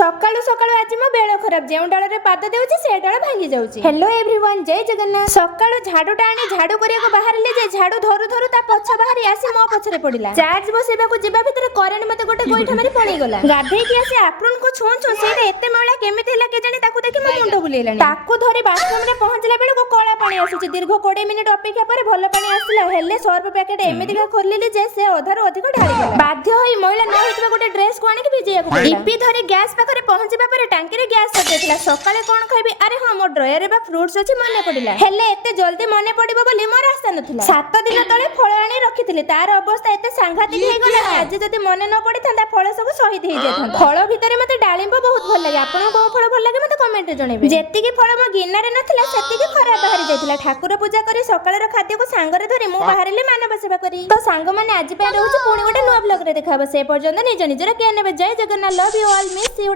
ସକାଳୁ ସକାଳୁ ଆଜି ମୋ ବେଳ ଖରାପ ଯେଉଁ ଡାଳରେ ପାଦ ଦେଉଛି ସେ ଡାଳ ଭାଙ୍ଗି ଯାଉଛି। ହେଲୋ ଏଭ୍ରିୱାନ୍, ଜୟ ଜଗନ୍ନାଥ। ସକାଳୁ ଝାଡୁଟା ଆଣି ଝାଡୁ କରିବାକୁ ବାହାରିଲେ ଯେ ଝାଡୁ ଧରୁ ଧରୁ ତା ପଛ ବାହାରି ଆସି ମୋ ପଛରେ ପଡିଲା। ଚାର୍ଜ ବସେଇବାକୁ ଯିବା ଭିତରେ କରେଣ୍ଟ ମତେ ଗୋଟେ ଗୋଇଠା ମାରି ପଳେଇଗଲା। ଗାଧେଇକି ଆସି ଆପ୍ରୋନକୁ ଛୁଁ ଛୁଁ ସେଇଟା ଏତେ ମଇଳା କେମିତି ହେଲା କେଜାଣି ତାକୁ ଦେଖି ମୋ ମୁଣ୍ଡ ବୁଲେଇଲାଣି। ତାକୁ ଧରି ବାଥରୁମରେ ପହଞ୍ଚିଲା ବେଳକୁ କଳା ପାଣି ଆସୁଛି। ଦୀର୍ଘ 20 ମିନିଟ୍ ଅପେକ୍ଷା ପରେ ଭଲ ପାଣି ଆସିଲା। ହେଲେ ସର୍ଫ ପ୍ୟାକେଟ ଏମିତିକା ଖୋଲିଲି ଯେ ସେ ଅଧାରୁ ଅଧିକ ଢାଳିଗଲା। ବାଧ୍ୟ ହୋଇ ମଇଳା ନ ହେଇଥିବା ଗୋଟେ ଡ୍ରେସକୁ ଆଣିକି ଭିଜେଇବାକୁ ପଡିଲା। ଟିପି ଧରି ଗ୍ୟାସ୍ ପାଖରେ ପହଞ୍ଚିବା ପରେ ଟାଙ୍କିରେ ଗ୍ୟାସ୍ ସରିଯାଇଥିଲା। ସକାଳେ କଣ ଖାଇବି? ଆରେ ହଁ, ମୋ ଡ୍ରୟରରେ ବା ଫ୍ରୁଟ୍ସ ଅଛି ମନେ ପଡିଲା। ହେଲେ ଏତେ ଜଲ୍ଦି ମନେ ପଡିବ ବୋଲି ମୋର ଆଶା ନଥିଲା। 7 ଦିନ ତଳେ ଫଳ ଆଣି ରଖିଥିଲି, ତାର ଅବସ୍ଥା ଏତେ ସାଂଘାତିକ ହେଇଗଲାଣି ଆଜି ଯଦି ମନେ ନ ପଡିଥାନ୍ତା ଫଳ ସବୁ ଶହୀଦ ହେଇଯାଇଥାନ୍ତା। ଫଳ ଭିତରେ ମତେ ଡାଳିମ୍ବ ବହୁତ ଭଲ ଲାଗେ। ଆପଣଙ୍କୁ କୋଉ ଫଳ ଭଲ ଲାଗେ ମତେ କମେଣ୍ଟରେ ଜଣେଇବେ। ଯେତିକି ଫଳ ମୋ ଗିନାରେ ନଥିଲା ସେତିକି ଖରାପ ବାହାରି ଯାଇଥିଲା। ଠାକୁର ପୂଜା କରି ସକାଳର ଖାଦ୍ୟକୁ ସାଙ୍ଗରେ ଧରି ମୁଁ ବାହାରିଲି ମାନବ ସେବା କରି। ତ ସାଙ୍ଗମାନେ ଆଜି ପାଇଁ ରହୁଛି, ପୁଣି ଗୋଟେ ନୂଆ ବ୍ଲଗରେ ଦେଖା ହବ। ସେ ପର୍ଯ୍ୟନ୍ତ ନିଜ ନିଜର କେୟାର ନେବେ। ଜୟ Jagannath, love you all, miss you.